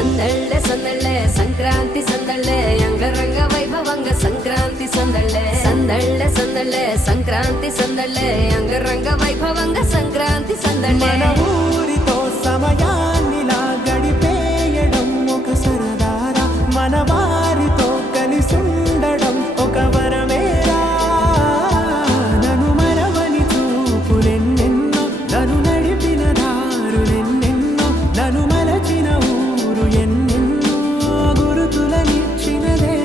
సందళ్ళే సందళ్ళే సంక్రాంతి సందళ్ళే అంగరంగ వైభవంగ సంక్రాంతి సందళ్ళే సందళ్ళే సందళ్ళే సంక్రాంతి సందళ్ళే అంగరంగ వైభవంగ సంక్రాంతి సందళ్ళే మన ఊరితో సమయాన్నిలా గడిపేయడం ఒక సరదారా మన వారితో కలిసుండడం ఒక వరమేరా నన్ను మరవని చూపులెన్నెన్నో నన్ను నడిపిన దారులెన్నెన్నో నన్ను మలచిన ఊరు ఎన్నెన్నో గురుతులనిచ్చినదే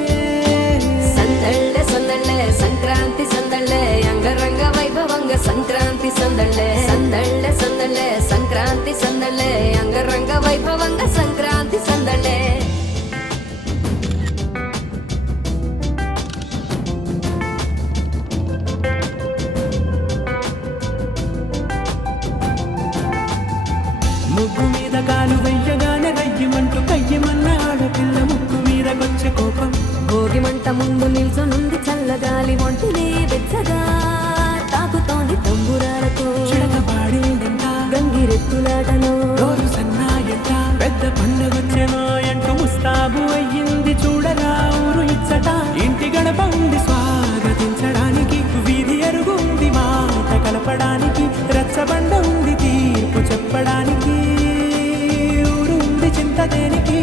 సందళ్ళే సందళ్ళే సంక్రాంతి సందళ్ళే అంగరంగ వైభవంగ సంక్రాంతి సందళ్ళే సందళ్ళే సందళ్ళే సంక్రాంతి సందళ్ళే అంగరంగ వైభవంగ సంక్రాంతి సందళ్ళే ముగ్గు మీద కాలు వెయ్యగానే రయ్యమంటూ కయ్యమన్న ఆడపిల్ల ముక్కు మీద కొచ్చే కోపం భోగి మంట ముందు నిల్చొనుంది చల్లగాలి ఒంటినే వెచ్చగా తాకుతోంది తంబురాలతో చిడకపాడిందంట గంగిరెత్తులాటలో రోజు సన్నాయంట పెద్ద పండుగొచ్చెనో అంటూ ముస్తాబు అయ్యింది చూడరా ఊరు ఇచ్చట ఇంటి గడప ఉంది స్వాగతించడానికి వీధి అరుగు ఉంది మాట కలపడానికి రచ్చబండ ఉంది తీర్పు చెప్పడానికి ఊరు ఉంది చింత దేనికి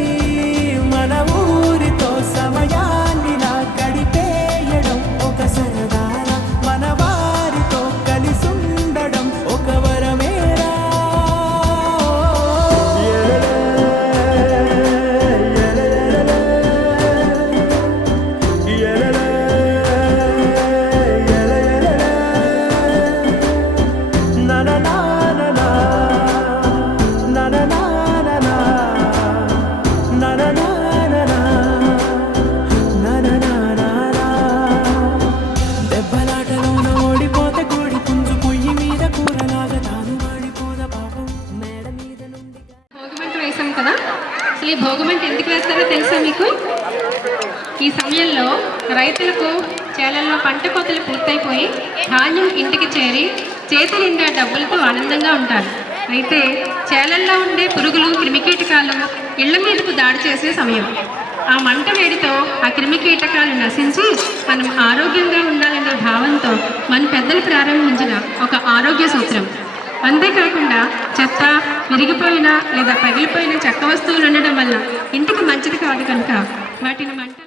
మన ఊరితో సమయాన్నిలా గడిపేయడం ఒక సరదారా మన వారితో కలిసుండడం ఒక వరమేరా దెబ్బలాటలోన ఓడిపోతే కోడి పుంజు పొయ్యి మీద కూరలాగా తాను వాడిపోద పాపం మేడ మీద నుండి భోగిమంట వేసాం కదా. అసలు ఈ భోగిమంట ఎందుకు వేస్తారో తెలుసా మీకు? ఈ సమయంలో రైతులకు చేలల్లో పంట కోతలు పూర్తయిపోయి ధాన్యం ఇంటికి చేరి చేతి నిండా డబ్బులతో ఆనందంగా ఉంటారు. అయితే చేలల్లో ఉండే పురుగులు క్రిమికీటకాలు ఇళ్ల మీదకు దాడి చేసే సమయం. ఆ మంట వేడితో ఆ క్రిమికీటకాలు నశించి మనం ఆరోగ్యంగా ఉండాలన్న భావంతో మన పెద్దలు ప్రారంభించిన ఒక ఆరోగ్య సూత్రం. అంతేకాకుండా చెత్త, విరిగిపోయిన లేదా పగిలిపోయిన చెక్క వస్తువులు ఉండడం వల్ల ఇంటికి మంచిది కాదు కనుక వాటిని మంట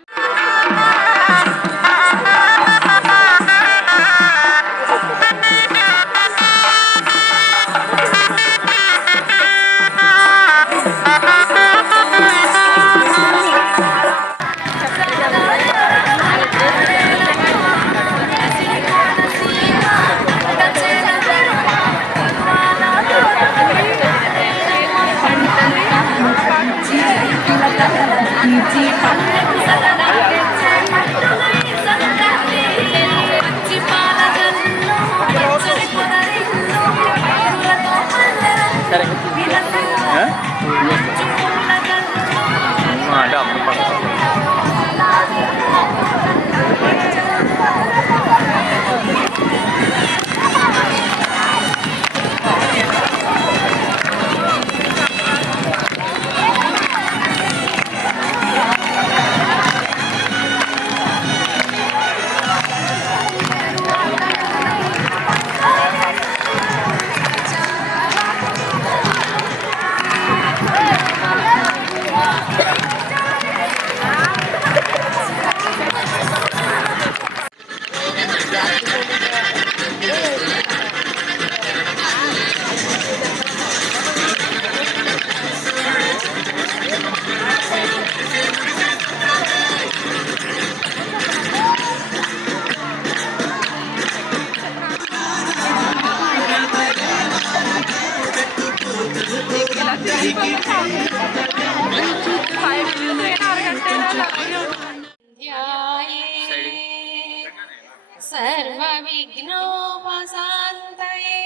सर्वविघ्नोपशान्तये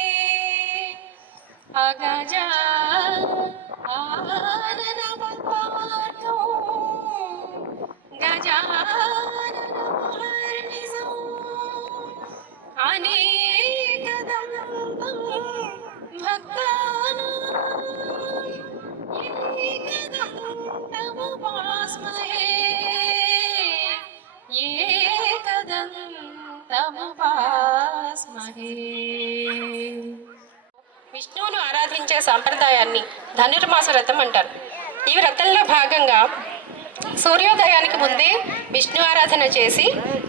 अगजा आननपद्मवार्धो गजाननमहर्निशो अनेकदं भक्तानां एकदं సాంప్రదాయాన్ని ధనుర్మాస వ్రతం అంటారు. ఈ వ్రతంలో భాగంగా సూర్యోదయానికి ముందే విష్ణు ఆరాధన చేసి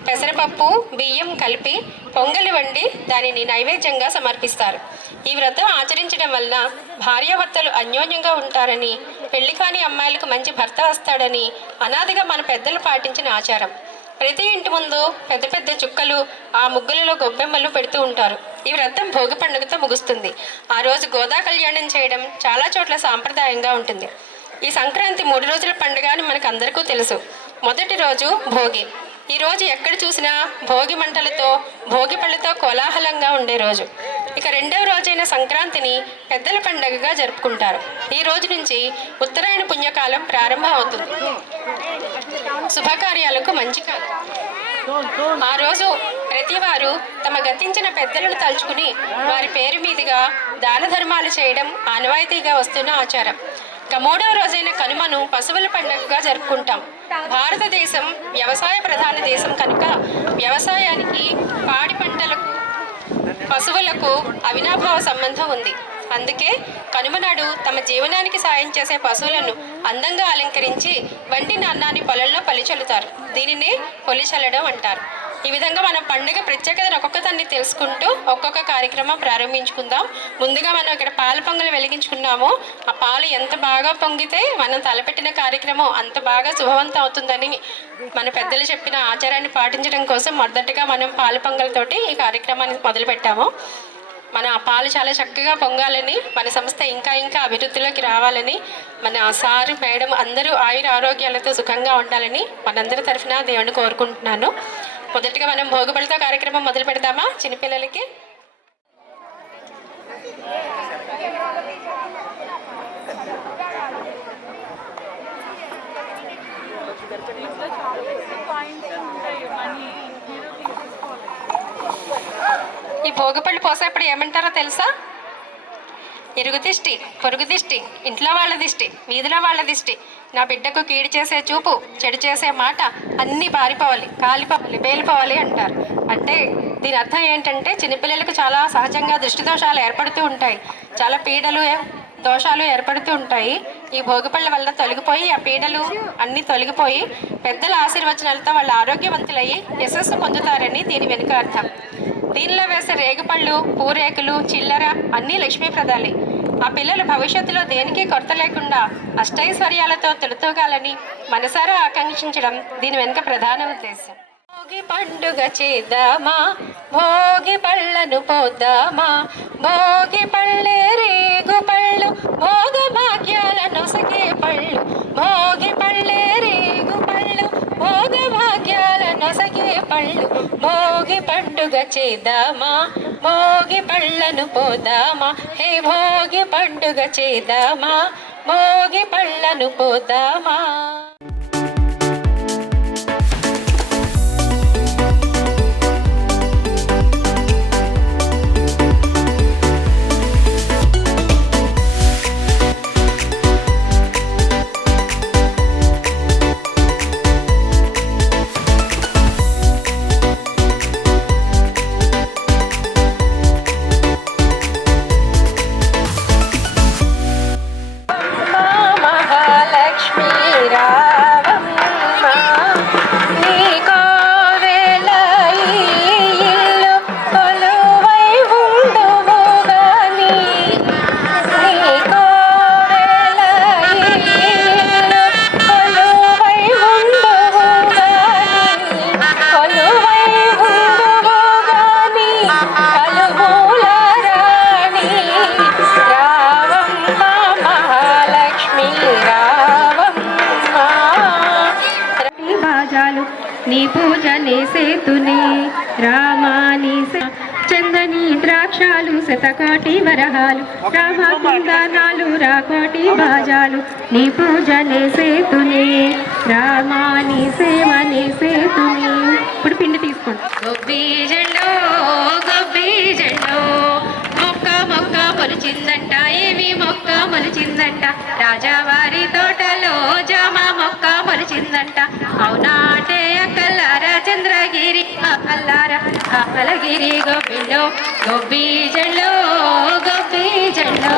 పెసరపప్పు బియ్యం కలిపి పొంగలి వండి దానిని నైవేద్యంగా సమర్పిస్తారు. ఈ వ్రతం ఆచరించడం వల్ల భార్యాభర్తలు అన్యోన్యంగా ఉంటారని, పెళ్లి కాని అమ్మాయిలకు మంచి భర్త వస్తాడని అనాదిగా మన పెద్దలు పాటించిన ఆచారం. ప్రతి ఇంటి ముందు పెద్ద పెద్ద చుక్కలు, ఆ ముగ్గులలో గొబ్బెమ్మలు పెడుతూ ఉంటారు. ఈ వ్రతం భోగి పండుగతో ముగుస్తుంది. ఆ రోజు గోదా కళ్యాణం చేయడం చాలా చోట్ల సాంప్రదాయంగా ఉంటుంది. ఈ సంక్రాంతి 3 రోజుల పండుగ అని మనకు అందరికీ తెలుసు. మొదటి రోజు భోగి. ఈ రోజు ఎక్కడ చూసినా భోగి మంటలతో, భోగి పళ్ళతో కోలాహలంగా ఉండే రోజు. ఇక రెండవ రోజైన సంక్రాంతిని పెద్దల పండుగగా జరుపుకుంటారు. ఈ రోజు నుంచి ఉత్తరాయణ పుణ్యకాలం ప్రారంభం అవుతుంది. శుభకార్యాలకు మంచి కాలం. ఆ రోజు ప్రతివారు తమ గతించిన పెద్దలను తలుచుకుని వారి పేరు మీదుగా దాన ధర్మాలు చేయడం ఆనవాయితీగా వస్తున్న ఆచారం. ఇక 3వ రోజైన కనుమను పశువుల పండుగగా జరుపుకుంటాం. భారతదేశం వ్యవసాయ ప్రధాన దేశం కనుక వ్యవసాయానికి, పాడి పంటలకు, పశువులకు అవినాభావ సంబంధం ఉంది. అందుకే కనుమ నాడు తమ జీవనానికి సాయం చేసే పశువులను అందంగా అలంకరించి వండిన అన్నాన్ని పొలంలో పలిచల్లుతారు. దీనినే పొలిచల్లడం అంటారు. ఈ విధంగా మనం పండుగ ప్రత్యేకతను ఒక్కొక్కదాన్ని తెలుసుకుంటూ ఒక్కొక్క కార్యక్రమం ప్రారంభించుకుందాం. ముందుగా మనం ఇక్కడ పాల పొంగలు వెలిగించుకున్నాము. ఆ పాలు ఎంత బాగా పొంగితే మనం తలపెట్టిన కార్యక్రమం అంత బాగా శుభవంతం అవుతుందని మన పెద్దలు చెప్పిన ఆచారాన్ని పాటించడం కోసం మొదటగా మనం పాల పొంగలతోటి ఈ కార్యక్రమాన్ని మొదలుపెట్టాము. మన ఆ పాలు చాలా చక్కగా పొంగాలని, మన సంస్థ ఇంకా ఇంకా అభివృద్ధిలోకి రావాలని, మన సారు మేడం అందరూ ఆయుర ఆరోగ్యాలతో సుఖంగా ఉండాలని మనందరి తరఫున దేవుని కోరుకుంటున్నాను. మొదటిగా మనం భోగిపళ్ళతో కార్యక్రమం మొదలు పెడదామా? చిన్నపిల్లలకి ఈ భోగిపళ్ళు పోసేప్పుడు ఏమంటారో తెలుసా? ఇరుగు దిష్టి, పొరుగు దిష్టి, ఇంట్లో వాళ్ళ దిష్టి, వీధిలో వాళ్ళ దిష్టి, నా బిడ్డకు కీడు చేసే చూపు, చెడు చేసే మాట అన్నీ పారిపోవాలి, కాలిపోవాలి, పేలిపోవాలి అంటారు. అంటే దీని అర్థం ఏంటంటే చిన్నపిల్లలకు చాలా సహజంగా దృష్టి దోషాలు ఏర్పడుతూ ఉంటాయి, చాలా పీడలు దోషాలు ఏర్పడుతూ ఉంటాయి. ఈ భోగిపళ్ళ వల్ల తొలగిపోయి ఆ పీడలు అన్నీ తొలగిపోయి పెద్దల ఆశీర్వచనాలతో వాళ్ళు ఆరోగ్యవంతులయ్యి యశస్సు పొందుతారని దీని వెనుక అర్థం. దీనిలో వేసే రేగుపళ్ళు, పూరేకులు, చిల్లర అన్నీ లక్ష్మీప్రదాలే. ఆ పిల్లలు భవిష్యత్తులో దేనికి కొరత లేకుండా అష్టైశ్వర్యాలతో తొలతూగాలని మనసారా ఆకాంక్షించడం దీని వెనుక ప్రధాన ఉద్దేశం. భోగి పండుగ చేద్దామా, భోగి పళ్ళను పోద్దామా, భోగి పళ్ళే రేగు పళ్ళు, భోగ భాగ్యాల నొసగే పళ్ళు, భోగి పళ్ళే రేగు పళ్ళు, భోగ భాగ్యాల నొసగే పళ్ళు. భోగి పండుగ చేద్దామా, భోగి పళ్ళను పోదామా, హే భోగి పండుగ చేద్దామా, భోగి పళ్ళను పోదామా. నీ పూజ నేసేతునే రామాని చందని ద్రాక్షాలు శతకోటి వరహాలు, రామ కుందనాలు రాకోటి బాజాలు, నీ పూజ నేసేతునే రామాని సేవ నేసేతునే. ఇప్పుడు పిండి తీసుకోండి. గొబ్బి జెండో గొబ్బి జెండో, మొక్క మొక్క మొలిచిందంట, ఏమి మొక్క మొలిచిందంట, రాజావారి తోటలో జామ మొక్క మొలిచిందంట, అవునాటే అక్కల్లారా చంద్రగిరి అక్కల్లారా అక్కలగిరి గొబ్బిలో, గొబ్బి జెండో గొబ్బి జెండో,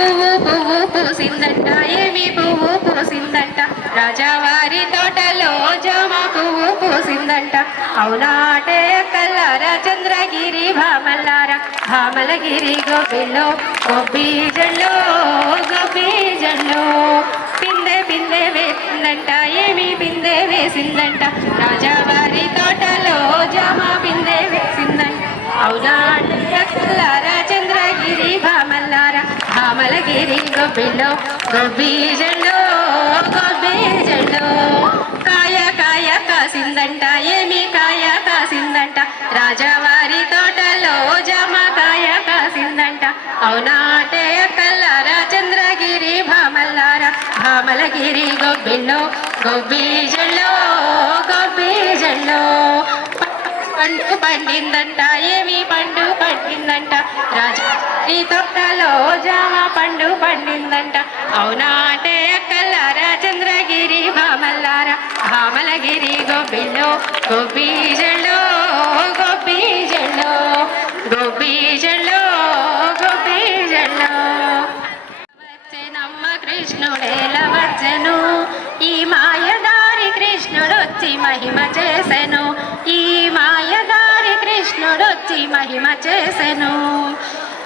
పువ్వు పువ్వు పూసిందంట, ఏమి పువ్వు పూసిందంట, రాజావారి తోటలో జామ పువ్వు పూసిందంట. అవునాటే కల్లారా చంద్రగిరి భామల్లారా, భామలగిరి గోపిలో గోపీజల్లో గోపీజల్లో. పిందె పిందె వేసిందంట, ఏమి పిందె వేసిందంట, రాజావారి తోటలో జామ పిందె వేసిందంట. అవునాటే కల్లారా చంద్రగిరి భామల్లారా, భామలగిరి గోపిలో గోపీజల్లో గోపీజల్లో. కాయ కాయ కాసిందంట, ఏమి కాయ కాసిందంట, రాజావారి తోటలో జామకాయ కాసిందంట. అవునాటే కల్లారా చంద్రగిరి భామల్లారా, భామలగిరి గోపిలో గోపీజల్లో గోపీజల్లో. పండు పండిందంట, ఏమి పండు పండిందంట, రాజావారి తోటలో జామ పండు పండిందంట. అవునాటే కల్లారా చంద్రగిరి భామల్లారా, భామలగిరి గోపిలో గోపీజల్లో గోపీజల్లో గోపీజల్లో గోపీజల్లో. వచ్చెనమ్మ కృష్ణుడేలా వచ్చెను, ఈ మాయదారి కృష్ణుడొచ్చి మహిమ చేసెను, ఈ మాయదారి కృష్ణుడొచ్చి మహిమ చేసెను.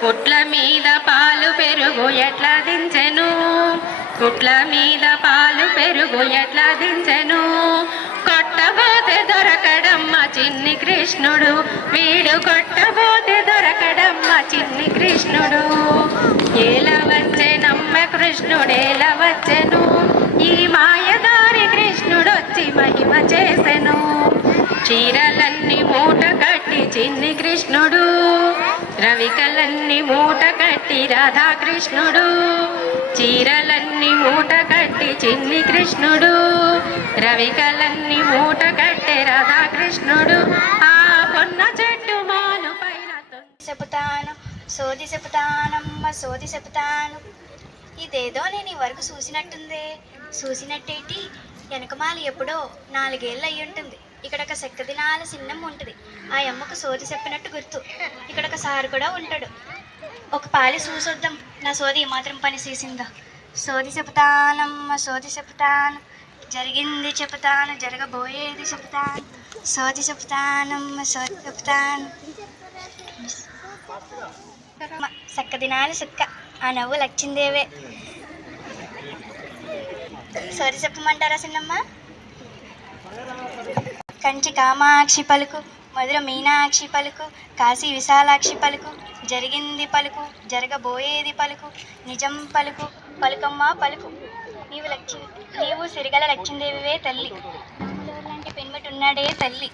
పుట్ల మీద పాలు పెరుగు ఎట్లా దించెను, పుట్ల మీద పాలు పెరుగు ఎట్లా దించెను. కొట్టబోతే దొరకడమ్మ చిన్ని కృష్ణుడు, వీడు కొట్టబోతే దొరకడమ్మ చిన్ని కృష్ణుడు. ఎలా వచ్చెనమ్మ కృష్ణుడేలా వచ్చెను, ఈ మాయదారి కృష్ణుడొచ్చి మహిమ చేసెను. చీరలన్నీ మూట కట్టి చిన్ని కృష్ణుడు, రవికలన్నీ మూట కట్టి రాధాకృష్ణుడు. చీరలన్నీ మూట కట్టి చిన్ని కృష్ణుడు, రవికలన్నీ మూట కట్టి రాధాకృష్ణుడు. ఆ పొన్న చెట్టు మాను పైన చెబుతాను సోది చెబుతానమ్మ సోది చెబుతాను. ఇదేదో నేను ఈ వరకు చూసినట్టుందే. చూసినట్టేటి వెనకమాల ఎప్పుడో 4 ఏళ్ళు అయ్యి ఉంటుంది. ఇక్కడ ఒక సెక్క దినాల సిన్నం ఉంటుంది. ఆ అమ్మకు సోది చెప్పినట్టు గుర్తు. ఇక్కడ ఒక సారు కూడా ఉంటాడు. ఒక పాలి చూసొద్దాం నా సోది ఏమాత్రం పని చేసిందో. సోది చెబుతానమ్మ సోది చెబుతాను, జరిగింది చెబుతాను, జరగబోయేది చెబుతాను. సోది చెబుతానమ్మ సోది చెబుతాను. సక్క దినాల సుక్క, ఆ నవ్వు లచ్చిందేవే. సోది చెప్పమంటారా సిన్నమ్మ? కంచి కామాక్షి పలుకు, మధుర మీనాక్షి పలుకు, కాశీ విశాలాక్షి పలుకు, జరిగింది పలుకు, జరగబోయేది పలుకు, నిజం పలుకు, పలుకమ్మ పలుకు. నీవు సిరిగల లచ్చిందేవివే తల్లి. లాంటి పెన్మటి ఉన్నాడే తల్లి,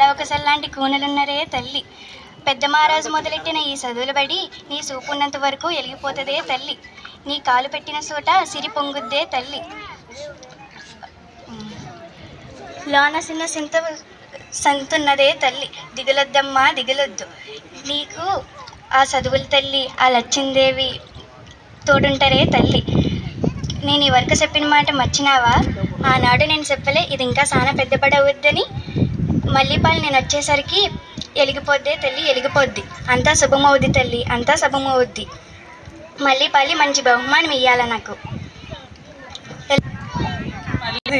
లవకసల్ లాంటి కూనలున్నరే తల్లి. పెద్ద మహారాజు మొదలెట్టిన ఈ చదువులు బడి నీ చూపున్నంత వరకు వెలిగిపోతుందే తల్లి. నీ కాలు పెట్టిన చోట సిరి పొంగుద్దే తల్లి. లోన చిన్న సంతున్నదే తల్లి, దిగులొద్దమ్మా దిగులొద్దు. నీకు ఆ చదువుల తల్లి, ఆ లచ్చిందేవి తోడుంటారే తల్లి. నేను ఈ వరకు చెప్పిన మాట మర్చినావా? ఆనాడు నేను చెప్పలే ఇది ఇంకా చాలా పెద్ద పడవద్దని. మళ్ళీపాలు నేను వచ్చేసరికి ఎలిగిపోద్దే తల్లి, ఎలిగిపోద్ది. అంతా శుభమవుద్ది తల్లి, అంతా శుభమవుద్ది. మళ్ళీపాలి మంచి బహుమానం ఇయ్యాల నాకు.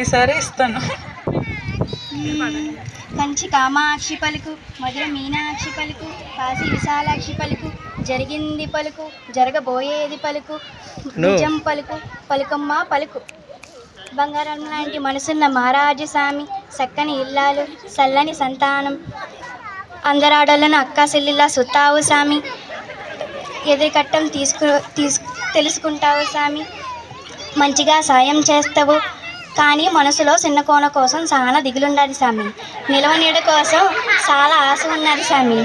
ఈసారి ఇస్తాను. కంచి కామాక్షి పలుకు, మధుర మీనాక్షి పలుకు, కాశీ విశాలాక్షి పలుకు, జరిగింది పలుకు, జరగబోయేది పలుకు, నిజం పలుకు, పలుకమ్మ పలుకు. బంగారం లాంటి మనసున్న మహారాజు స్వామి, చక్కని ఇల్లాలు, చల్లని సంతానం, అందరాడలను అక్కా చెల్లిలా సుత్తావు స్వామి. ఎదురు కట్టం తెలుసుకుంటావు స్వామి. మంచిగా సాయం చేస్తావు, కానీ మనసులో చిన్న కోన కోసం చాలా దిగులుండాలి స్వామి. నిలవ నీడ కోసం చాలా ఆశ ఉన్నది స్వామి,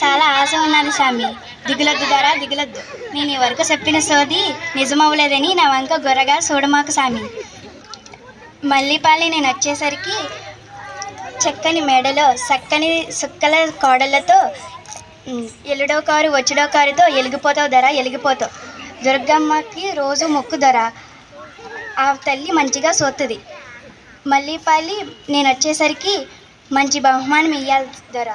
చాలా ఆశ ఉన్నది స్వామి. దిగులొద్దు ధర దిగులొద్దు. నేను ఈ వరకు చెప్పిన సోది నిజమవ్వలేదని నా వంక గొర్రగా చూడమాకు స్వామి. మళ్ళీపాలి నేను వచ్చేసరికి చక్కని మెడలో చక్కని సుక్కల కోడలతో ఎల్లుడో కారు వచ్చుడో కారుతో ఎలిగిపోతావు ధర, ఎలిగిపోతావు. దుర్గమ్మకి రోజు మొక్కు ధర, ఆ తల్లి మంచిగా సోతుంది. మళ్ళీపాలి నేను వచ్చేసరికి మంచి బహుమానం ఇయ్యాలి ధర.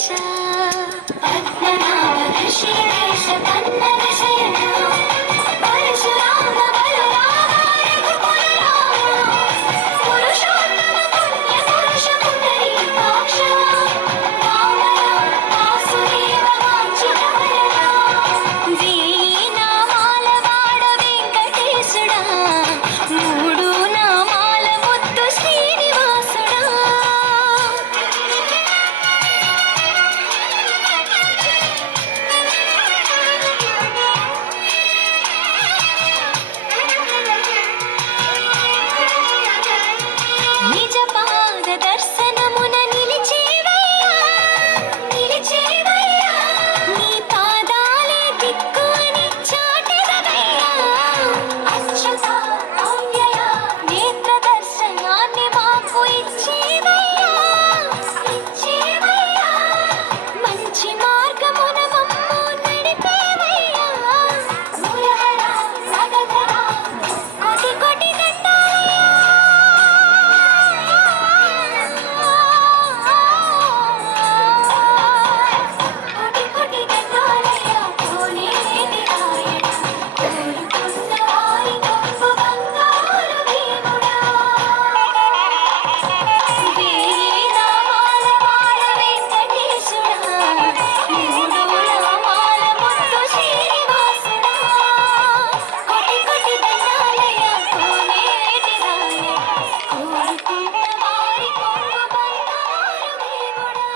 వెంకటేశ పద్మనాభ ఋషికేశ కన్నడ శయన పరశురామ బలరామ రఘుకుల రామ పురుషోత్తమ పుణ్య పురుష పుండరీకాక్ష వామన వాసుదేవ వాంఛిత వరద వేయి నామాల వాడ వెంకటేశుడా మూడు నామాల ముద్దు శ్రీనివాసుడా నిజ పాద దర్శనమున నిలిచేవయ్యా నిలిచేవయ్యా నీ పాదాలే దిక్కు అని చాటెదవయ్యా అచ్యుత అవ్యయ నేత్ర దర్శనాన్ని మాకు ఇచ్చేవయ్యా ఇచ్చేవయ్యా మంచి మార్గమున మమ్ము నడిపేవయ్యా మురహర సగధర కోటి కోటి కోటి కోటి దండాలయ్య కోనేటి రాయణ కోరుకున్న వారి గొప్ప బంగారు భీముడా వేయి నామాల వాడ వెంకటేశుడా మూడు నామాల ముద్దు శ్రీనివాసుడా కోటి కోటి దండాలయ్య కోనేటి రాయణ కోరుకున్న వారి గొప్ప బంగారు భీముడా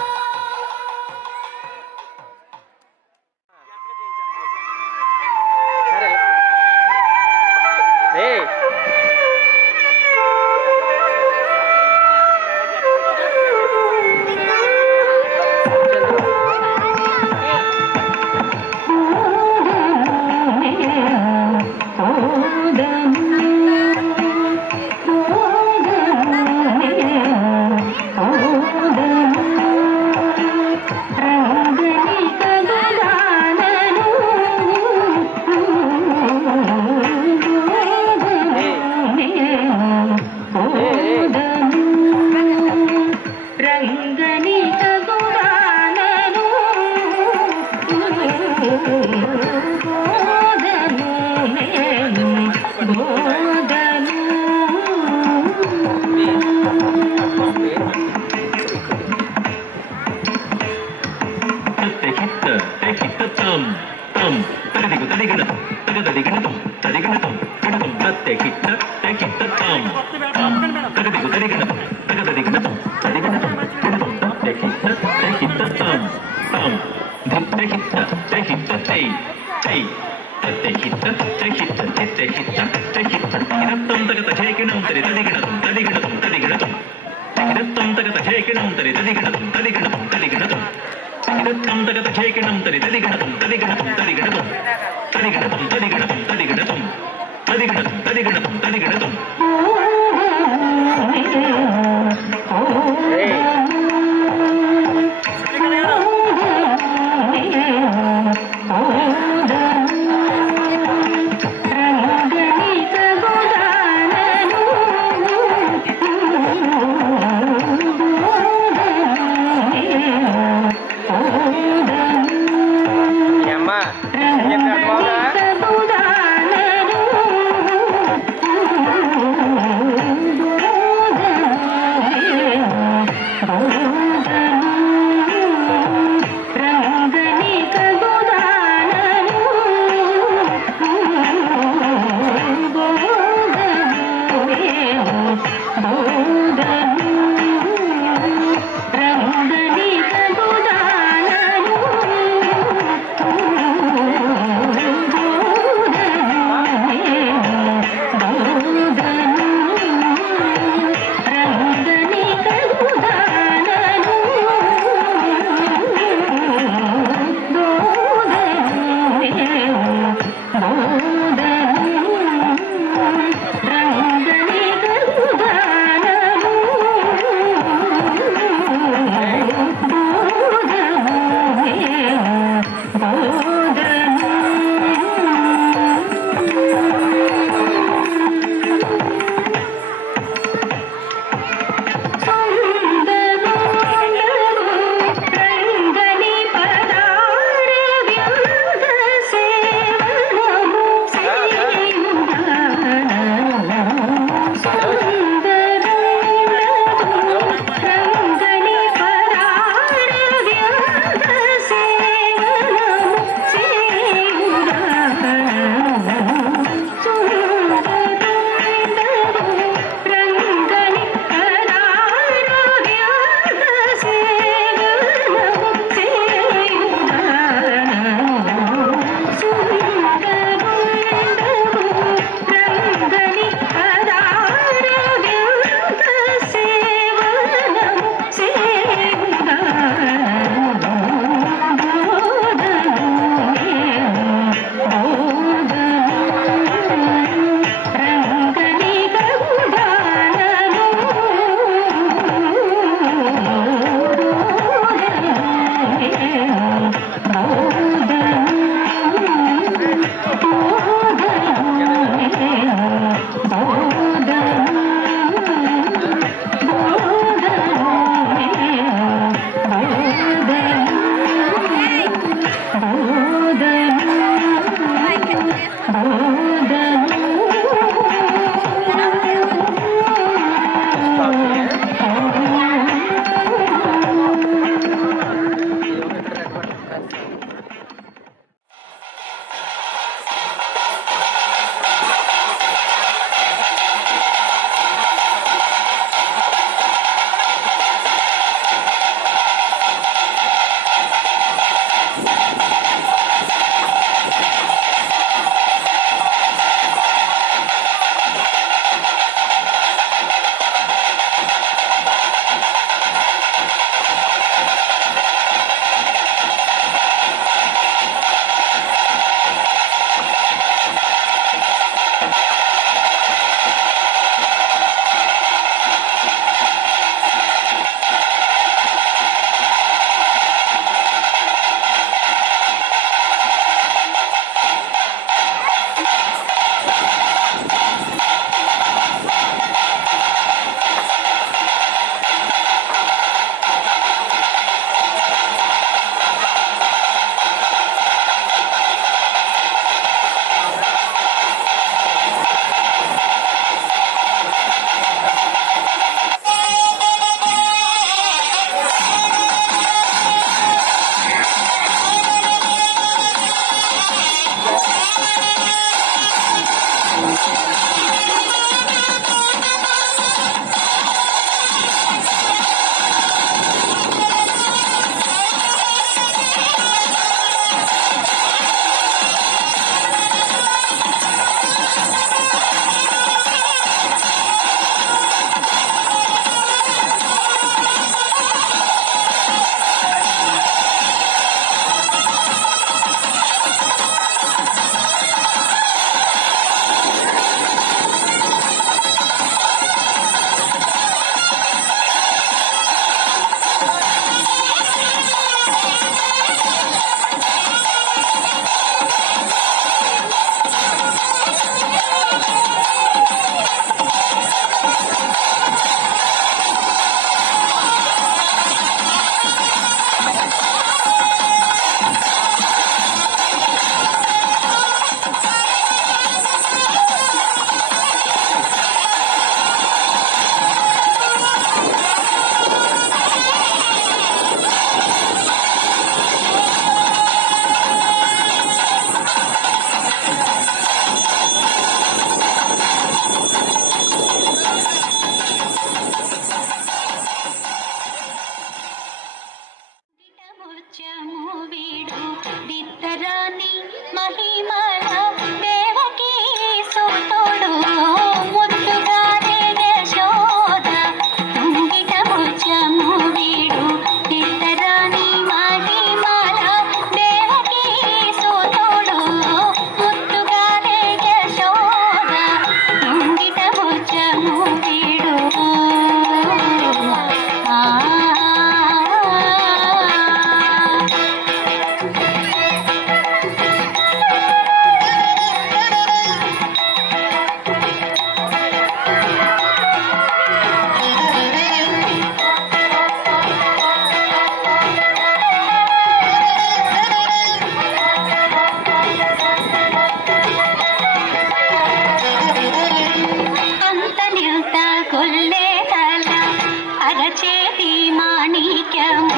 చేతి మాణిక్యము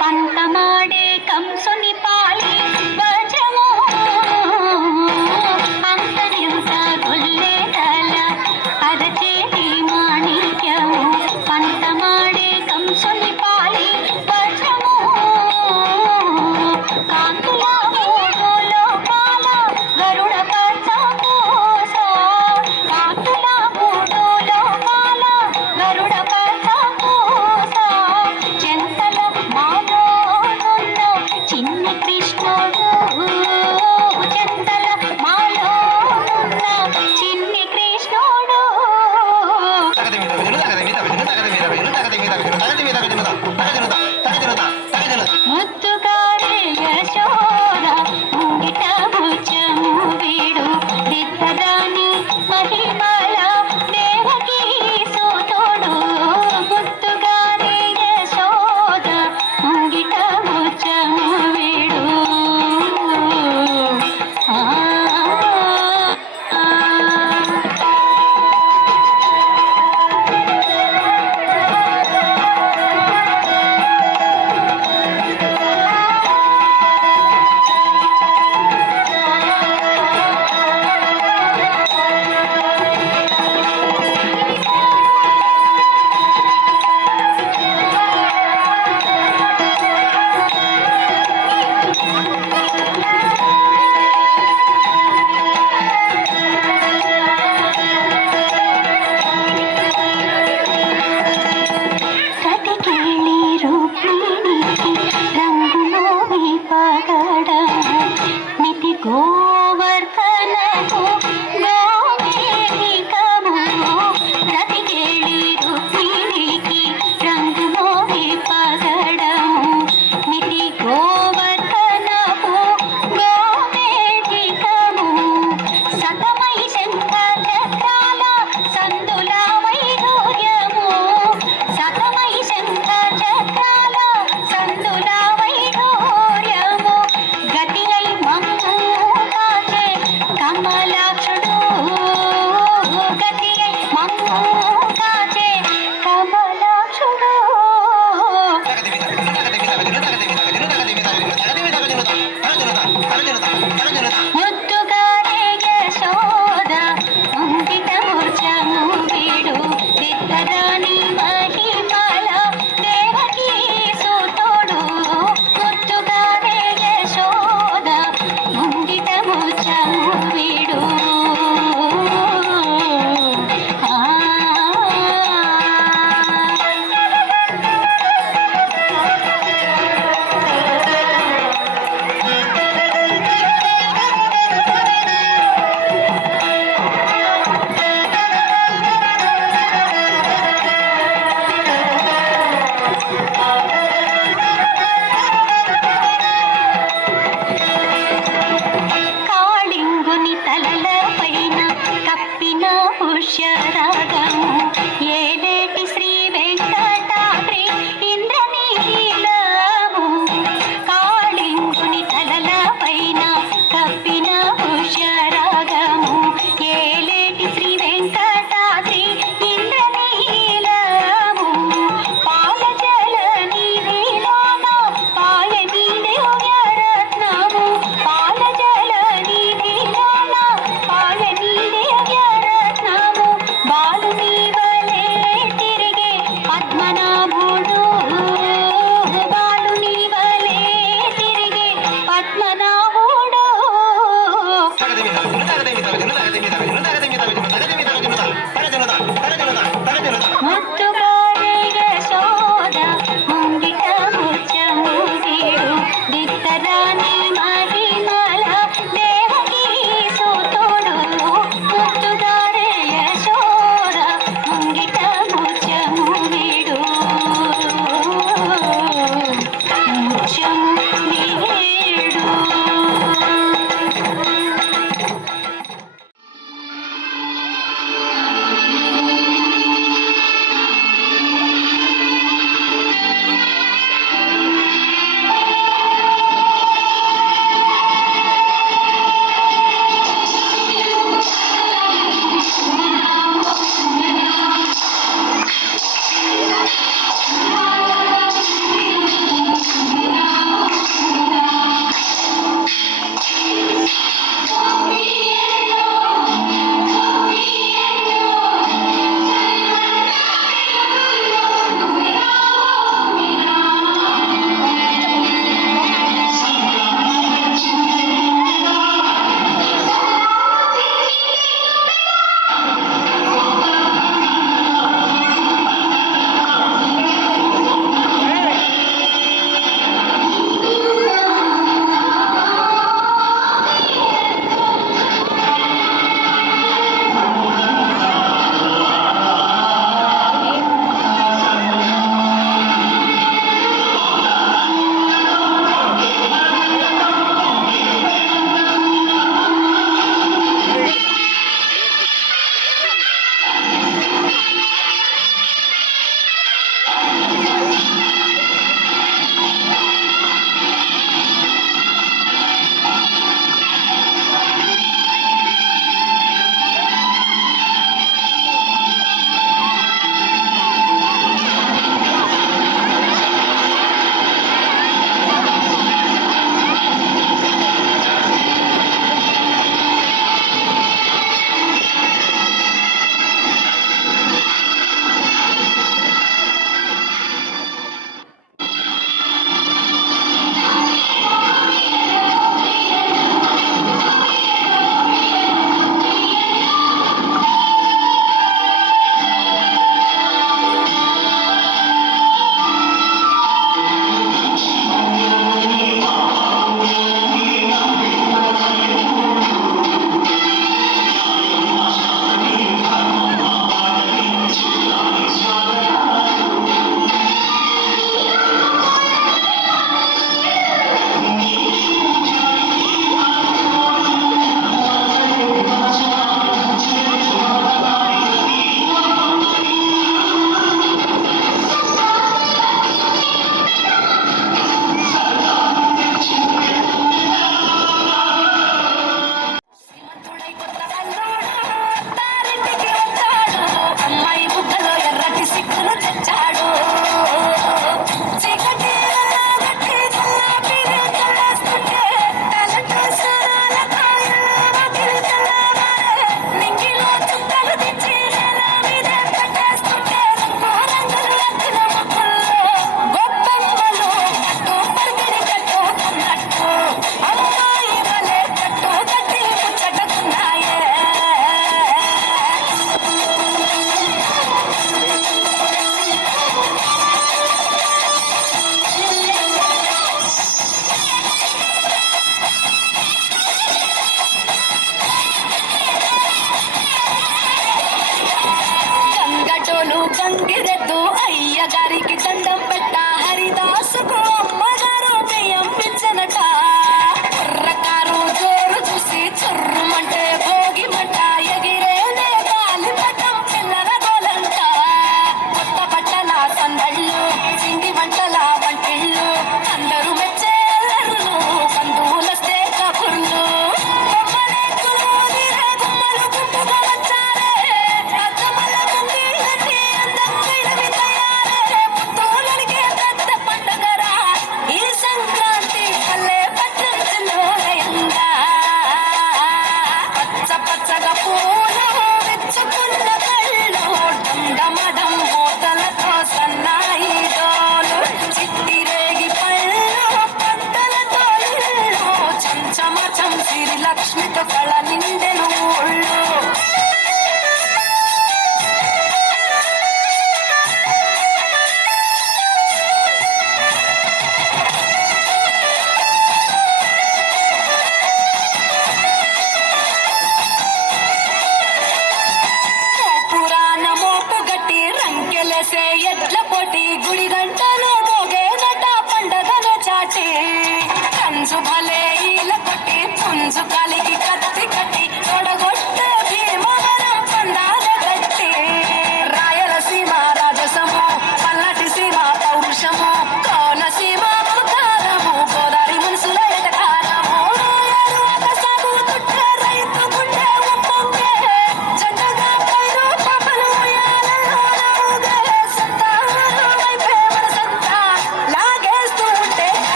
పంతమాడే కంసుని పాలి వజము అంతనింత గొల్లే తల అరచేతి మాణిక్యము పంతమాడే కంసుని పాలి వజము కాంతుల మూడులో పాల గరుడ పచ్చపూస కాంతుల మూడులో పాల గరుడ పచ్చపూస చెంతల మాలో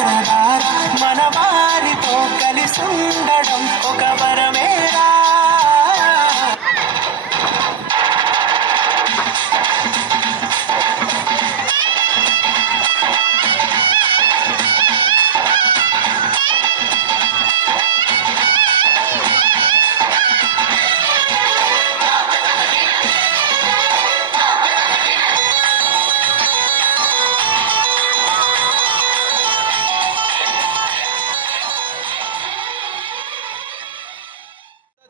సరదారా మన వారితో కలిసి ఉండడం ఒక వరమేరా.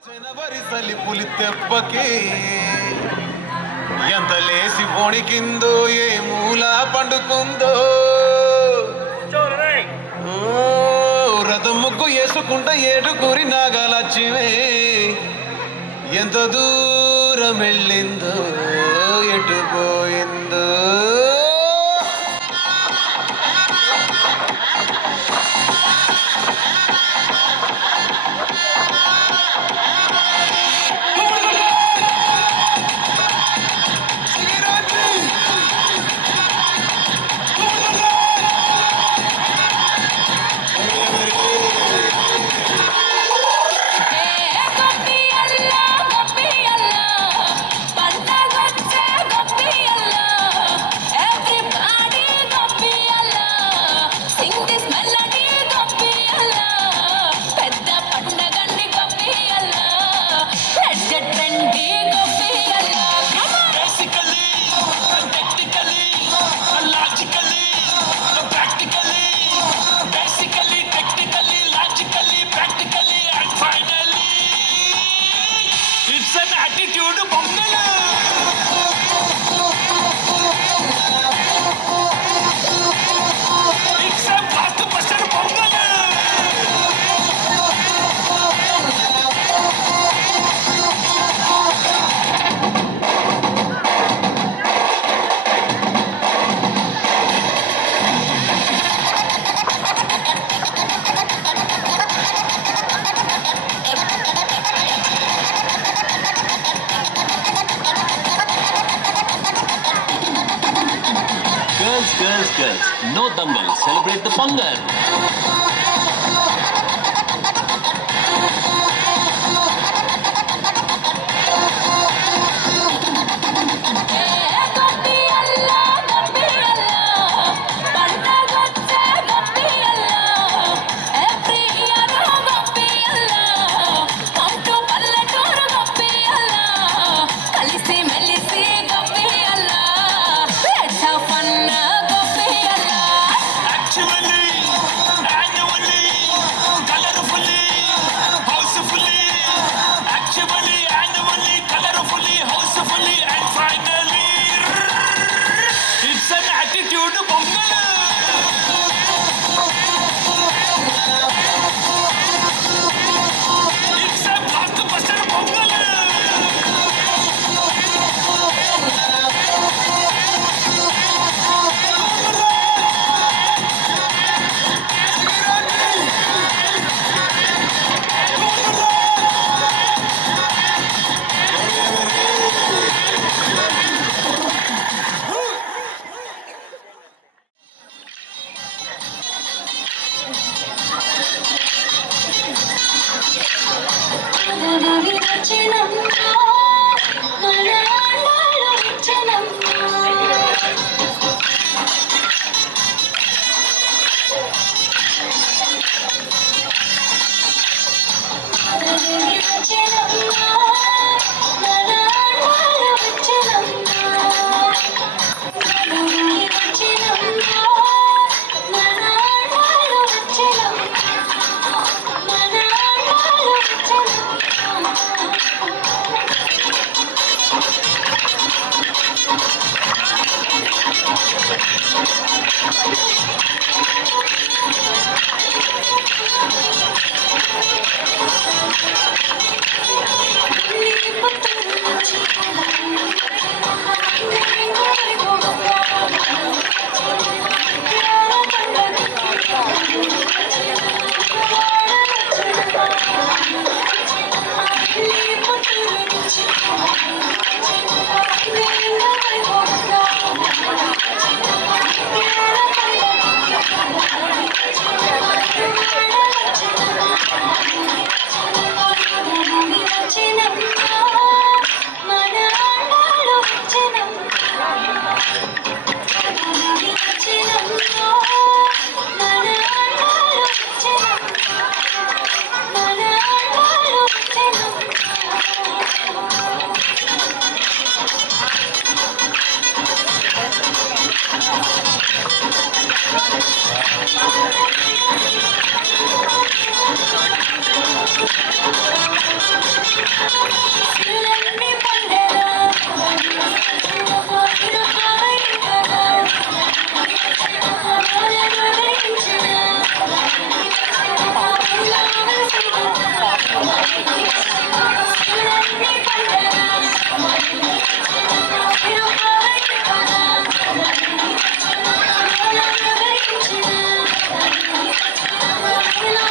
జనవరి సలి పులి తెప్పకి ఎంత లేసి వణికిందో ఏ మూల పండుకుందో. రథం ముగ్గు వేసుకుంటా ఏడుగురి నాగాలచ్చివే ఎంత దూరం వెళ్ళిందో ఎటు పోయిందో. Girls, no Dangal, celebrate the Pongal. Thank you.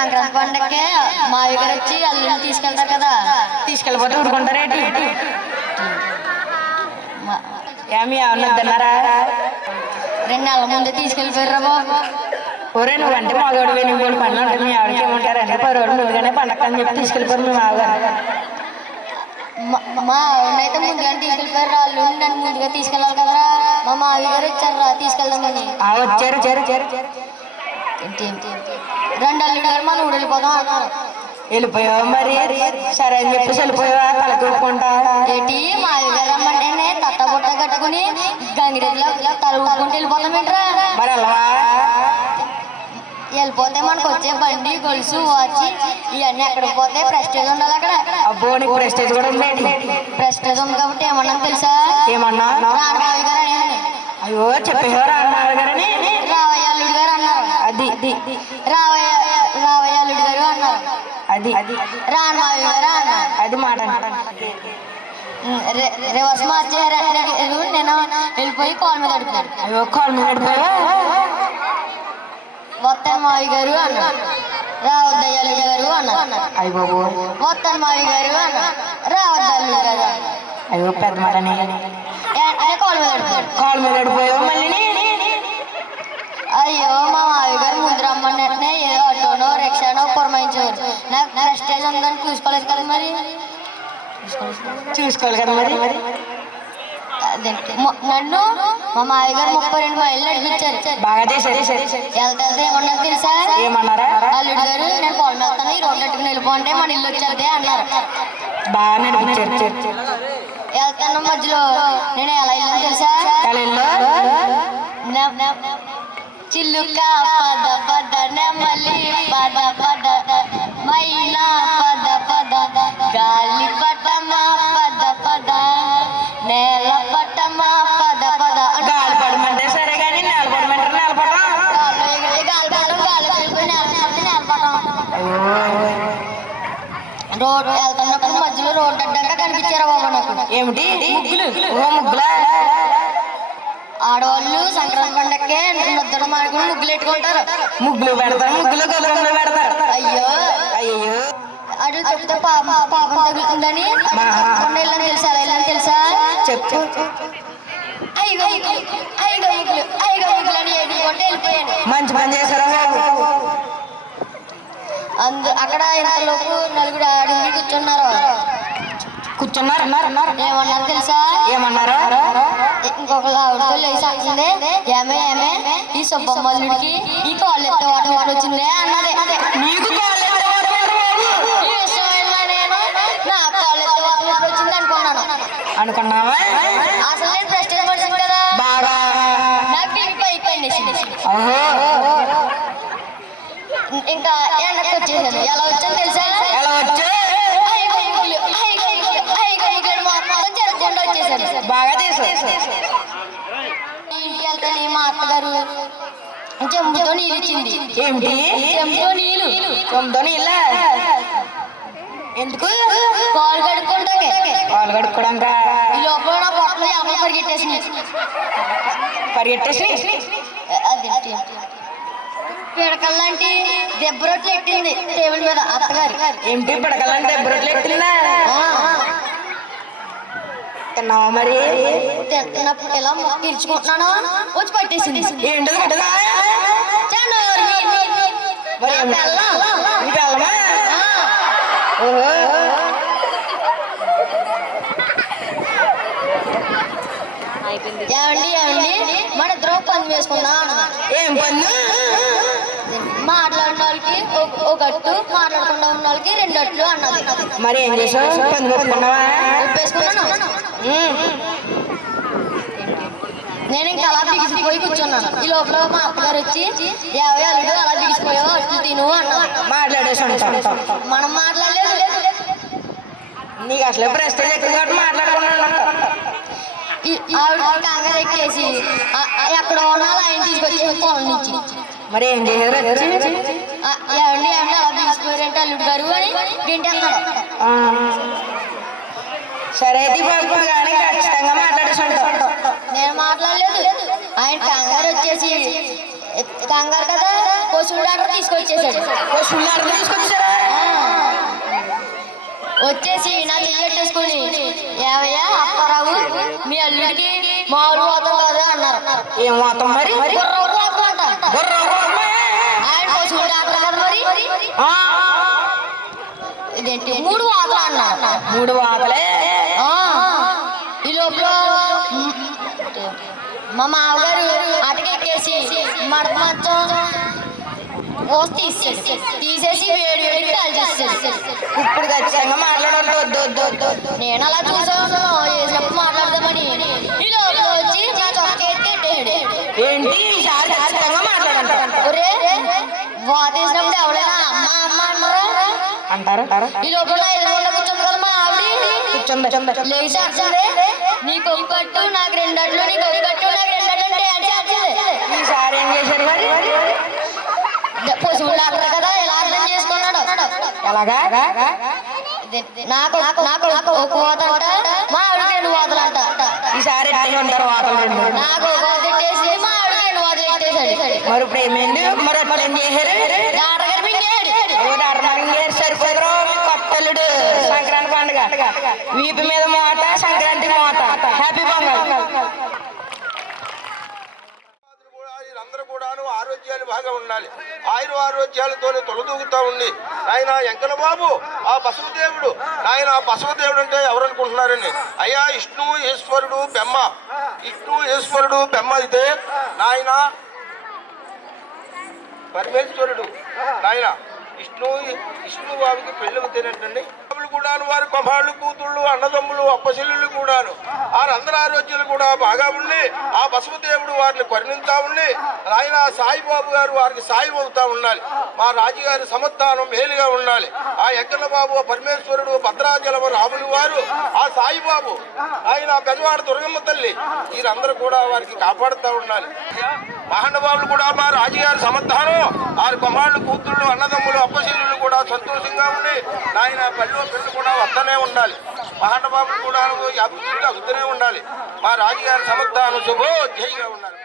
Sankranti పండగకే మావి గారు వచ్చి అల్లుని తీసుకెళ్తారు కదా. తీసుకెళ్ళిపోతే ఊరుకుంటారేంటి? ఏమి ఏమన్నా 2 నెలల ముందే తీసుకెళ్ళిపోయారా బాబు. ఒరే నువ్వంటే మగవాడు వెనుగోడు పనులు ఉంటుంది. మీ ఆవిడకి ఏమంటారంటే 10 రోజులు ముందుగానే పండగ అని చెప్పి తీసుకెళ్ళిపోరు మీ మామగారు. మా ఆవిడనైతే ముందుగానే తీసుకెళ్ళిపోయారు. అల్లు నన్ను ముందుగా తీసుకెళ్ళాలి కదరా. మా మావి గారు వచ్చారా తీసుకెళ్దామని. వచ్చారు 2 అల్లుడు గారు మనం ఊరు వెళ్ళిపోదాం అన్నారు. వెళ్ళిపోయావా మరి? సరే అని చెప్పేసి వెళ్ళిపోయావా తలకూపుకుంటా? ఏంటి మావి గారు రమ్మంటేనే తట్ట బుట్ట కట్టుకుని గంగిరెడ్లో తల ఊపుకుంటూ వెళ్ళిపోతామేంట్రా? మరి వెళ్ళవా? వెళ్ళిపోతే మనకు వచ్చే బండి గొలుసు వాచి ఇవన్నీ ఎక్కడికి పోతే ప్రెస్టేజ్ ఉండాలి అక్కడ. అబ్బో నీకు ప్రెస్టేజ్ కూడా ఉండేది. ప్రెస్టేజ్ ఉంది కాబట్టి ఏమన్నా తెలుసా? ఏమన్నా? రాణమావి గారు అనేసి. అయ్యో చెప్పేవారు అన్నారు గారని. రావయ్య అల్లుడు గారు అన్నారు. అది రావయ్య అల్లుడు గారు అన్నారు. అది రాణమావి గారు అన్నారు. అది మాట. రివర్స్ మార్చారు. నేను వెళ్ళిపోయి కాల్ మీద అడుగుతాను. అయ్యో కాల్ మీద పడిపోయా. వత్తన్ మావి గారు అన్నారు. రావద్దయ్య అల్లుడు గారు అన్నారు. అయ్య బాబు. వత్తన్ మావి గారు అన్నారు. రావద్ద అల్లుడు గారు. అయ్యో పెద్ద మాటని. కాల్ మీద అడుగుతాడు. కాల్ మీద పడిపోయావు మళ్ళీ. అయ్యో మా మావి గారు ముందు రమ్మన్నట్టునే ఏదో ఆటోనో రిక్షానో పురమాయించేవారు. నాకు ప్రెస్టేజ్ ఉందని చూసుకోలేదు కదా మరి. చూసుకోవాలి కదా మరి. నన్ను మా మావి గారు 32 మైళ్ళు నడిపించారు. బాగా చేశారు. వెళ్తే ఏమన్నా తెలుసా? ఏమన్నారా? అల్లుడు గారు నేను పొలం వెళ్తాను ఈ రోడ్డు అట్టుకుని వెళ్ళిపోంటే మన ఇల్లు వచ్చేదే అన్నారు. బాగా నడిపించారు. వెళ్తాను మధ్యలో నేను ఎలా వెళ్ళాను తెలుసా? చిల్లుక పద పద నెమలి పద పద మైనా పద పద గాలి పటమా పద పద నేల పటమా పద పద. గాలి పడమంటే సరే కానీ నేల పడమంటారు. నేల పడడం రోడ్డు వెళ్తున్నప్పుడు మధ్యలో రోడ్డు అడ్డంగా కనిపించారా బాబా నాకు. ఏమిటి? ముగ్గులా? ఆడవాళ్ళు సంక్రాంతి పండగకే ముద్దలు మాడుకుని ముగ్గులు ఎట్టుకుంటారు. ముగ్గులు పెడతారు. ముగ్గులు గొల్లలు పెడతారు. అయ్యో అటు చెప్తే పాపం తగులుతుందని వెళ్ళని తెలుసా? అలా వెళ్ళని తెలుసా? చెప్పు. ఐగో ముగ్గులు అని ఎదుర్కొంటే వెళ్ళిపోయాను. మంచి పని చేశారా? అక్కడ ఇంతలోపు 4 ఆడవాళ్ళు కూర్చున్నారు. ఏమన్నారు తెలుసా? ఏమన్నారు? ఇంకొకరు ఆవిడతో లేచి అంటుంది, ఏమే ఈ సుబ్బమ్మల్లుడికి ఈ కాళ్ళు ఎత్తే వాటం ఎక్కడ వచ్చిందే అన్నది. నీకు ఈ విషయం నేను నా కాళ్ళు ఎత్తే వాటం ఎక్కడ వచ్చింది అనుకున్నావా? అసలు నేను ప్రెస్టేజ్ పడిచింది కదా బాగా. నాకు బీపీ పైకి పండేసింది. ఇంకా ఎండకు వచ్చేసాను. ఎలా వచ్చాను తెలుసా? ఎలా వచ్చా? మొత్తం జరగకుండా వచ్చేసాను. బాగా చేశావు. ఇంటికి వెళ్తాను మా అత్తగారు చెంబుతో నీళ్ళు ఇచ్చింది. ఏమిటి? చెంబుతో నీళ్ళు. చెంబుతో నీళ్ళ? ఎందుకు? కాలు కడుక్కుంటాకే. కాలు కడుక్కోవడానికి. ఈ లోపల నా పొట్టలో ఎవరు పరిగెట్టేసింది. అదేంటి పిడకల్లాంటి దెబ్బ రొట్టెలు ఎట్టింది టేబుల్ మీద అత్తగారు. ఏమిటి పిడకల్లాంటి దెబ్బ రొట్టెలు ఎట్టిందా? తిన్నావా మరి? తిన్నప్పుడు ఇలా తీర్చుకుంటున్నాను వచ్చి పట్టేసింది. ఏంటి పట్టదా? ఏమండి మన ఇద్దరు పని వేసుకుందాం. ఏం పన్ను? మాట్లాడిన వాళ్ళకి ఒక అట్టు మాట్లాడకుండా ఉన్న వాళ్ళకి 2 అట్లు అన్నది. మరి ఏం చేసావు? పన్ను వేసుకున్నావా? ఒప్పేసుకున్నాను. నేను ఇంకా అలా బిగిసిపోయి కూర్చున్నాను. ఈ లోపల మా అత్తగారు వచ్చి యాభై అల్లుడు అలా బిగిసిపోయావు అట్లు తిను అన్నారు. మాట్లాడేసి ఉంటాం. మనం మాట్లాడలేదు. నీకు అసలే ప్రెస్టేజ్ ఎక్కువ కాబట్టి మాట్లాడుకున్నాను. ఆవిడ కంగారు ఎక్కేసి ఎక్కడ ఉన్నాలో ఆయన తీసుకొచ్చి పొలం నుంచి. మరి ఏం చేయారు? ఏమండి అలా బిగిసిపోయారంటే అల్లుడు గారు అని గంటేస్తాడు. సరే కానీ ఖచ్చితంగా మాట్లాడేసి ఉంటాం. నేను మాట్లాడలేదు. ఆయన కంగారు వచ్చేసి కంగారు కదా పశువుల డాక్టర్ తీసుకొచ్చేసాడు. తీసుకొచ్చారా? వచ్చేసి నా చెయ్యట్టేసుకుని ఏవయ్యా అప్పారావు మీ అల్లుడికి మామూలు పోతాం కదా అన్నారు. ఏం పోతాం మరి? ఆయన పశువుల డాక్టర్ కదా మరి ఇదేంటి 3 వాతలు అన్నారు. 3 వాతలే. ఈ లోపల మా మామగారు అటకెక్కేసి మడత మంచం తీసేసి వేడి వేడికి కాల్చేసాడు. ఇప్పుడు ఖచ్చితంగా మాట్లాడాలి. నేను అలా చూసాను వేసినప్పుడు మాట్లాడదామని ఈ లోపల వచ్చి నా చొక్క ఎత్తేసాడు. ఏంటి ఈసారి ఖచ్చితంగా మాట్లాడాలి. ఒరే వాతేసినప్పుడు ఎవరైనా అమ్మ అమ్మ అన్నారా? ఈ లోపల ఎదురుకుండా కూర్చోంది కదా మా ఆవిడ. లేచి అర్చండి నీకు ఒక్కట్టు నాకు 2 అట్లు, నీకు ఒక్కట్టు నాకు 2 అట్లు అంటే ఈసారి ఏం చేశారు మరి? పశువులు డాక్టర్ కదా ఎలా అర్థం చేసుకున్నాడు. ఎలాగా? నాకు నాకు ఒక వాత అంట మా ఆవిడకి 2 వాతలు అంట. ఈసారి ఉంటారు వాతలు. నాకు ఒక వాత ఎట్టేసి మా ఆవిడకి 2 వాతలు ఎట్టేసాడు. మరి ఇప్పుడు ఏమైంది? మరి అట్లా ఏం చేశారు? డాక్టర్ గారు మింగాడు. సరిపోదరు కొత్తలుడు సంక్రాంతి పండుగ వీపు మీద మోత, సంక్రాంతి మోత. హ్యాపీ పొంగల్. అందరూ కూడాను ఆరోగ్యాలు బాగా ఉండాలి. ఆరోగ్యాలతో తొలదూగుతా ఉండి ఆయన వెంకన్న బాబు ఆ బసవదేవుడు. ఆయన ఆ బసవదేవుడు అంటే ఎవరు అనుకుంటున్నారండి? అయ్యా విష్ణు ఈశ్వరుడు బెమ్మ. విష్ణు ఈశ్వరుడు బెమ్మ అయితే నాయన పరమేశ్వరుడు నాయన విష్ణు బాబుకి పెళ్లి అవుతానంటండి. కూడాను వారి కుమారులు, కూతుళ్ళు, అన్నదమ్ములు, అప్పచెల్లుళ్ళు కూడాను వారందరి ఆరోగ్యాలు కూడా బాగా ఉండి ఆ బసవదేవుడు వారిని కరుణింతా ఉండి ఆయన సాయిబాబు గారు వారికి సాయం అవుతా ఉండాలి. మా రాజుగారి సమర్థానం మేలుగా ఉండాలి. ఆ వెంకన్న బాబు పరమేశ్వరుడు, భద్రాచలం రాములు వారు, ఆ సాయిబాబు ఆయన పెదవాడ దుర్గమ్మ తల్లి వీరందరూ కూడా వారికి కాపాడుతూ ఉండాలి. మహానుభావులు కూడా మా రాజుగారి సమర్థానం వారి కుమారులు, కూతుళ్ళు, అన్నదమ్ములు, అప్పచెల్లుళ్ళు కూడా సంతోషంగా ఉండి ఆయన పెళ్ళు కూడా వద్దనే ఉండాలి. మహానుభావులు కూడా అభివృద్ధిగా వద్దనే ఉండాలి. మా రాజుగారి సమర్థానం శుభో జైగా ఉండాలి.